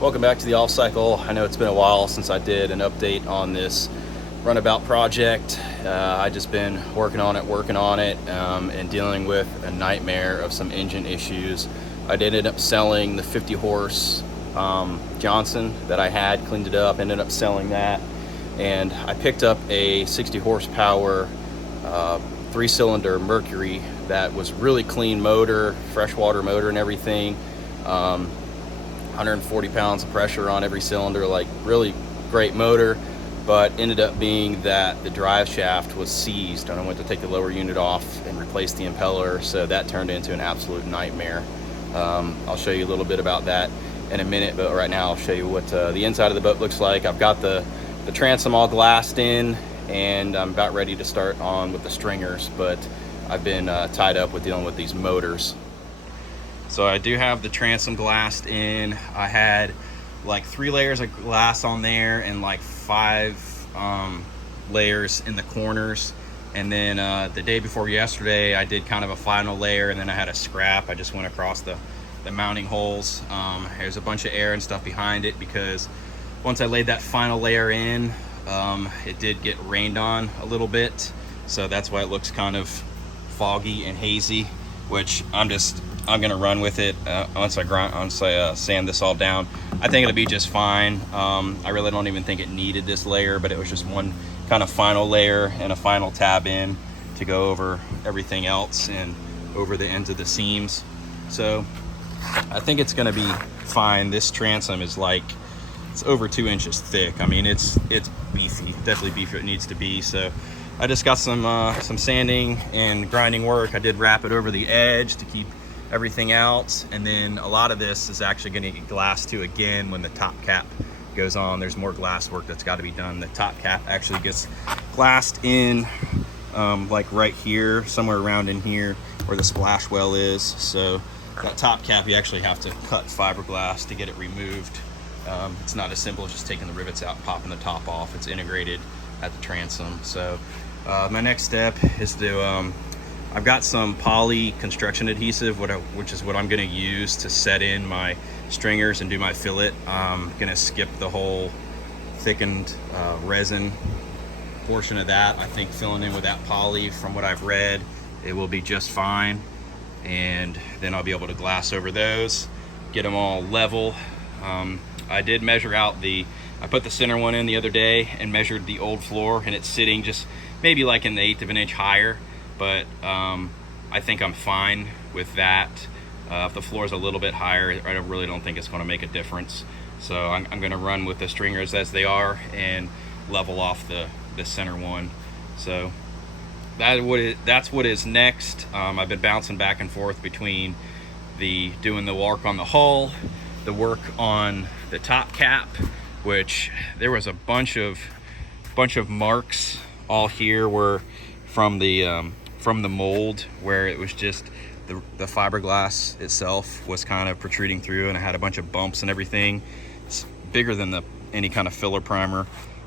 Welcome back to the off cycle. I know it's been a while since I did an update on this Runabout project. I just been working on it, and dealing with a nightmare of some engine issues. I ended up selling the 50 horse Johnson that I had, cleaned it up, ended up selling that, and I picked up a 60 horsepower 3-cylinder Mercury that was really clean motor, freshwater motor and everything. 140 pounds of pressure on every cylinder, like really great motor, but ended up being that the drive shaft was seized and I went to take the lower unit off and replace the impeller, so that turned into an absolute nightmare. I'll show you a little bit about that in a minute, but right now I'll show you what the inside of the boat looks like. I've got the transom all glassed in and I'm about ready to start on with the stringers, but I've been tied up with dealing with these motors. So I do have the transom glassed in. I had like 3 layers of glass on there and like 5 layers in the corners. And then the day before yesterday, I did kind of a final layer, and then I had a scrap. I just went across the mounting holes. There's a bunch of air and stuff behind it because once I laid that final layer in, it did get rained on a little bit. So that's why it looks kind of foggy and hazy, which I'm gonna run with it once I sand this all down. I think it'll be just fine. I really don't even think it needed this layer, but it was just one kind of final layer and a final tab in to go over everything else and over the ends of the seams. So I think it's gonna be fine. This transom is like, it's over 2 inches thick. I mean, it's beefy, definitely beefy it needs to be. So I just got some sanding and grinding work. I did wrap it over the edge to keep everything out, and then a lot of this is actually going to get glassed too again when the top cap goes on. There's more glass work that's got to be done. The top cap actually gets glassed in like right here, somewhere around in here where the splash well is. So that top cap, you actually have to cut fiberglass to get it removed. It's not as simple as just taking the rivets out and popping the top off. It's integrated at the transom. So my next step is to I've got some poly construction adhesive, which is what I'm going to use to set in my stringers and do my fillet. I'm going to skip the whole thickened resin portion of that. I think filling in with that poly, from what I've read, it will be just fine. And then I'll be able to glass over those, get them all level. I did measure out I put the center one in the other day and measured the old floor, and it's sitting just maybe like an 1/8 of an inch higher. But I think I'm fine with that. If the floor is a little bit higher, I really don't think it's going to make a difference. So I'm going to run with the stringers as they are and level off the center one. So that's what is next. I've been bouncing back and forth between doing the work on the hull, the work on the top cap, which there was a bunch of marks all here were from the mold, where it was just the fiberglass itself was kind of protruding through, and I had a bunch of bumps and everything. It's bigger than any kind of filler primer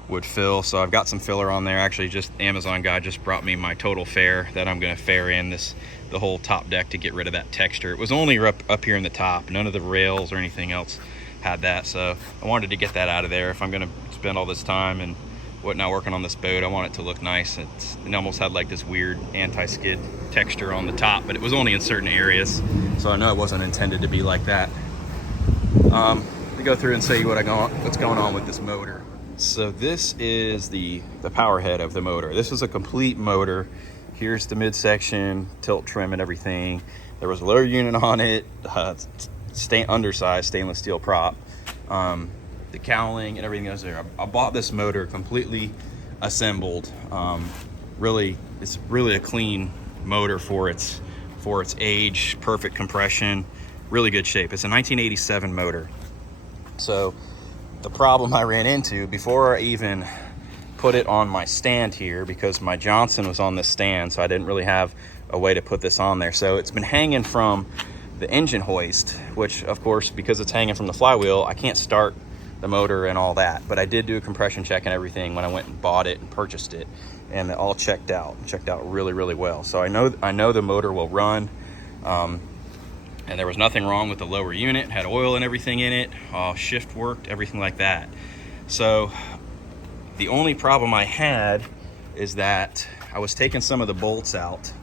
would fill. So I've got some filler on there. Actually, just Amazon guy just brought me my total fair that I'm going to fair in the whole top deck to get rid of that texture. It was only up here in the top. None of the rails or anything else had that, so I wanted to get that out of there. If I'm going to spend all this time and whatnot working on this boat, I want it to look nice. It almost had like this weird anti-skid texture on the top, but it was only in certain areas, so I know it wasn't intended to be like that. Let me go through and show you what's going on with this motor. So this is the power head of the motor. This is a complete motor. Here's the midsection, tilt trim and everything. There was a lower unit on it, undersized stainless steel prop. The cowling and everything goes there. I bought this motor completely assembled. It's really a clean motor for its age. Perfect compression, really good shape. It's a 1987 motor. So the problem I ran into before I even put it on my stand here, because my Johnson was on this stand, so I didn't really have a way to put this on there. So it's been hanging from the engine hoist, which of course, because it's hanging from the flywheel, I can't start the motor and all that. But I did do a compression check and everything when I went and bought it and purchased it, and it all checked out really, really well. So I know the motor will run. and there was nothing wrong with the lower unit. It had oil and everything in it, shift worked, everything like that. So the only problem I had is that I was taking some of the bolts out.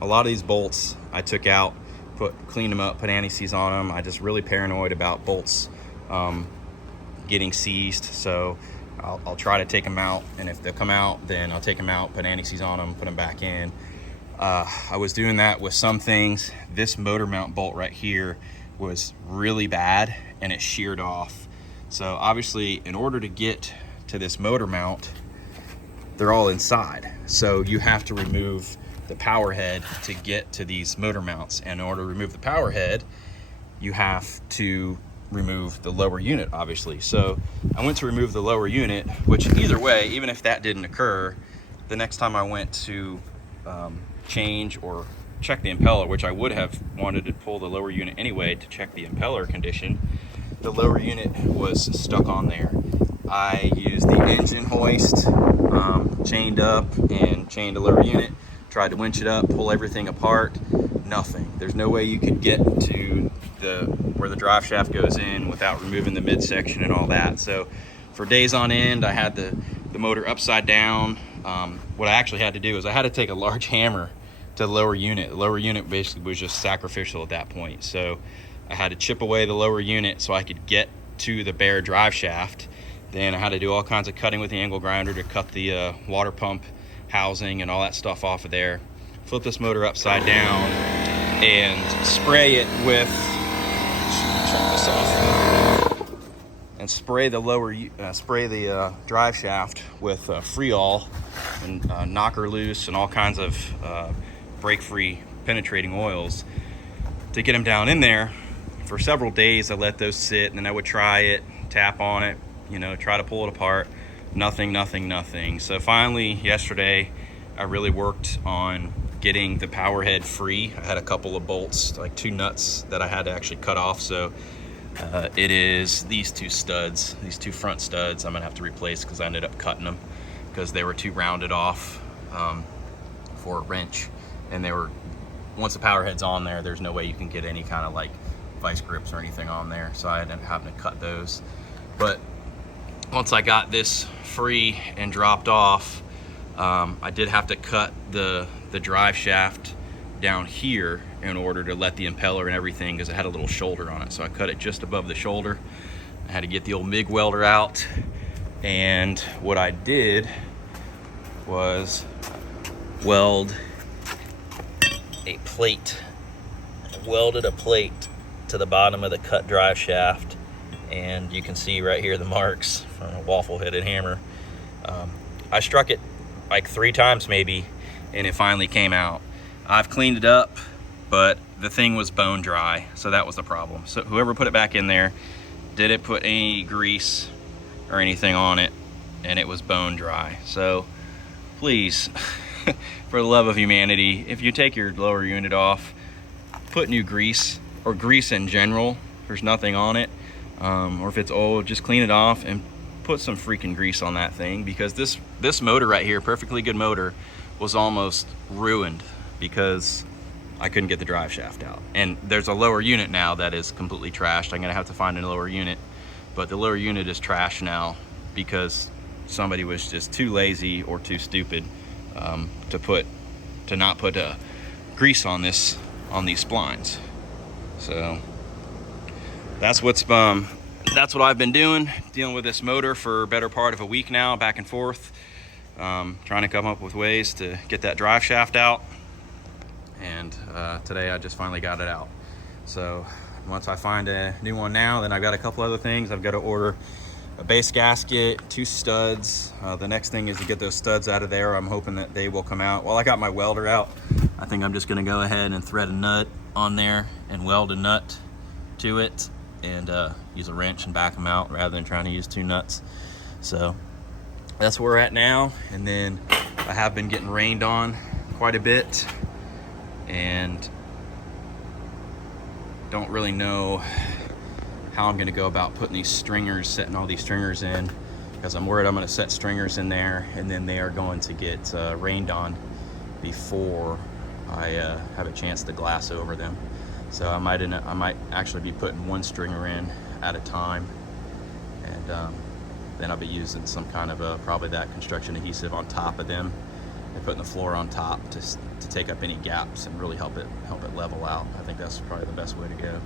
A lot of these bolts I took out, cleaned them up, put anti-seize on them. I just really paranoid about bolts getting seized, so I'll try to take them out, and if they'll come out, then I'll take them out, put anti-seize on them, put them back in. I was doing that with some things. This motor mount bolt right here was really bad, and it sheared off. So obviously, in order to get to this motor mount, they're all inside. So you have to remove the power head to get to these motor mounts. And in order to remove the power head, you have to remove the lower unit, obviously. So I went to remove the lower unit, which either way, even if that didn't occur, the next time I went to change or check the impeller, which I would have wanted to pull the lower unit anyway to check the impeller condition, the lower unit was stuck on there. I used the engine hoist, chained up and chained the lower unit, tried to winch it up, pull everything apart, nothing. There's no way you could get to where the drive shaft goes in without removing the midsection and all that. So for days on end, I had the motor upside down. What I actually had to do is I had to take a large hammer to the lower unit. The lower unit basically was just sacrificial at that point. So I had to chip away the lower unit so I could get to the bare drive shaft. Then I had to do all kinds of cutting with the angle grinder to cut the water pump housing and all that stuff off of there. Flip this motor upside down and spray it with, turn this off, and spray the drive shaft with Freol and knocker loose and all kinds of break-free penetrating oils to get them down in there. For several days I let those sit, and then I would try it, tap on it, try to pull it apart. Nothing. So finally yesterday I really worked on getting the power head free. I had a couple of bolts, like 2 nuts that I had to actually cut off. So it is these 2 studs, these 2 front studs I'm gonna have to replace because I ended up cutting them because they were too rounded off for a wrench. And once the power head's on there, there's no way you can get any kind of like vice grips or anything on there. So I ended up having to cut those. But once I got this free and dropped off, I did have to cut the drive shaft down here in order to let the impeller and everything, because it had a little shoulder on it. So I cut it just above the shoulder. I had to get the old MIG welder out, and what I did was weld a plate. I welded a plate to the bottom of the cut drive shaft, and you can see right here the marks from a waffle-headed hammer. I struck it like 3 times maybe, and it finally came out. I've cleaned it up, but the thing was bone dry, so that was the problem. So whoever put it back in there didn't put any grease or anything on it, and it was bone dry. So please, for the love of humanity, if you take your lower unit off, put new grease, or grease in general. There's nothing on it. Or if it's old, just clean it off and put some freaking grease on that thing, because this motor right here, perfectly good motor, was almost ruined because I couldn't get the drive shaft out. And there's a lower unit now that is completely trashed. I'm gonna have to find a lower unit, but the lower unit is trashed now because somebody was just too lazy or too stupid to not put grease on these splines. So that's what I've been doing, dealing with this motor for a better part of a week now, back and forth, trying to come up with ways to get that drive shaft out. And today I just finally got it out. So once I find a new one now, then I've got a couple other things. I've got to order a base gasket, 2 studs. The next thing is to get those studs out of there. I'm hoping that they will come out. Well, I got my welder out. I think I'm just gonna go ahead and thread a nut on there and weld a nut to it, and use a wrench and back them out rather than trying to use 2 nuts. So that's where we're at now. And then I have been getting rained on quite a bit, and don't really know how I'm gonna go about putting these stringers, setting all these stringers in, because I'm worried I'm gonna set stringers in there and then they are going to get rained on before I have a chance to glass over them. So I might actually be putting one stringer in at a time, and then I'll be using some kind of probably that construction adhesive on top of them, and putting the floor on top to take up any gaps and really help it level out. I think that's probably the best way to go.